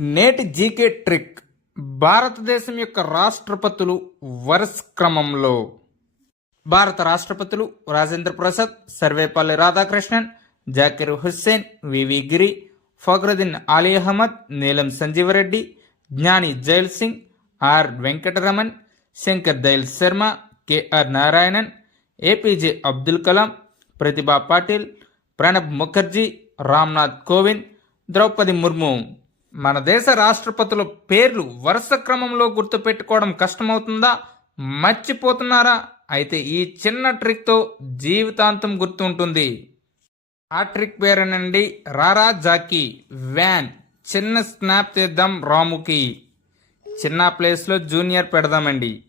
నేటి GK trick. భారతదేశం యొక్క రాష్ట్రపతులు వరుస క్రమంలో. భారత రాష్ట్రపతులు రాజేంద్ర ప్రసాద్ సర్వేపల్లి రాధాకృష్ణన్ జాకిర్ హుస్సేన్ వివి గిరి Fakruddin Ali Ahmed Neelam Sanjiva Reddy Giani Zail Singh R Venkataraman Shankar Dayal Sharma KR Narayanan APJ Abdul Kalam Pratibha Patil Pranab Mukherjee Ramnath Kovind Droupadi Murmu. మన దేశ రాష్ట్రపతుల పేర్లు వరుస క్రమంలో గుర్తుపెట్టుకోవడం కష్టమవుతుందా? మర్చిపోతున్నారా? అయితే ఈ చిన్న ట్రిక్తో జీవితాంతం గుర్తుంటుంది ఆ ట్రిక్ పేరేనండి రారా జాకీ వ్యాన్. చిన్న స్నాప్ తీద్దాం రాముకి. చిన్న ప్లేస్లో జూనియర్ పెడదామండి.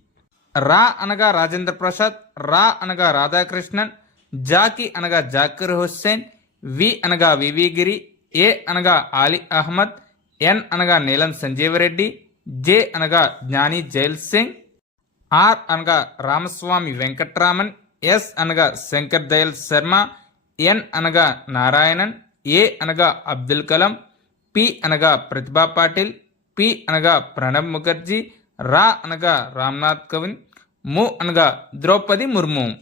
రా అనగా రాజేంద్ర ప్రసాద్ రా అనగా రాధాకృష్ణన్ జాకీ అనగా జాకిర్ హుస్సేన్ వి అనగా వివి గిరి ఏ అనగా ఆలీ అహ్మద్ ఎన్ అనగా నీలం సంజీవరెడ్డి జే అనగా జ్ఞాని జైల్ సింగ్ ఆర్ అనగా రామస్వామి వెంకట్రామన్ ఎస్ అనగా శంకర్ దయల్ శర్మ ఎన్ అనగా నారాయణన్ ఏ అనగా అబ్దుల్ కలాం పి అనగా ప్రతిభా పాటిల్ పి అనగా ప్రణబ్ ముఖర్జీ రా అనగా రామ్నాథ్ కోవింద్ ము అనగా ద్రౌపది ముర్ము.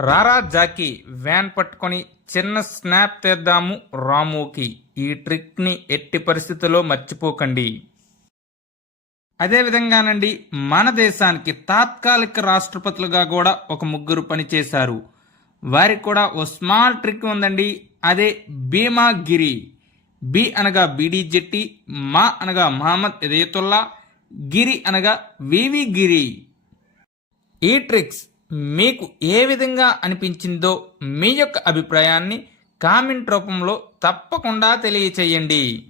రారా జాకీ వ్యాన్ పట్టుకొని చిన్న స్నాప్ తెద్దాము రాముకి. ఈ ట్రిక్ని ఎట్టి పరిస్థితుల్లో మర్చిపోకండి. అదేవిధంగానండి మన దేశానికి తాత్కాలిక రాష్ట్రపతులుగా కూడా ఒక ముగ్గురు పనిచేశారు. వారికి కూడా ఓ స్మాల్ ట్రిక్ ఉందండి అదే భీమా గిరి. బి అనగా బీడీ జెట్టి మా అనగా మహమ్మద్ ఇదయతుల్లా గిరి అనగా వివి గిరి. ఈ ట్రిక్స్ మీకు ఏ విధంగా అనిపించిందో మీ యొక్క అభిప్రాయాన్ని కామెంట్ రూపంలో తప్పకుండా తెలియచేయండి.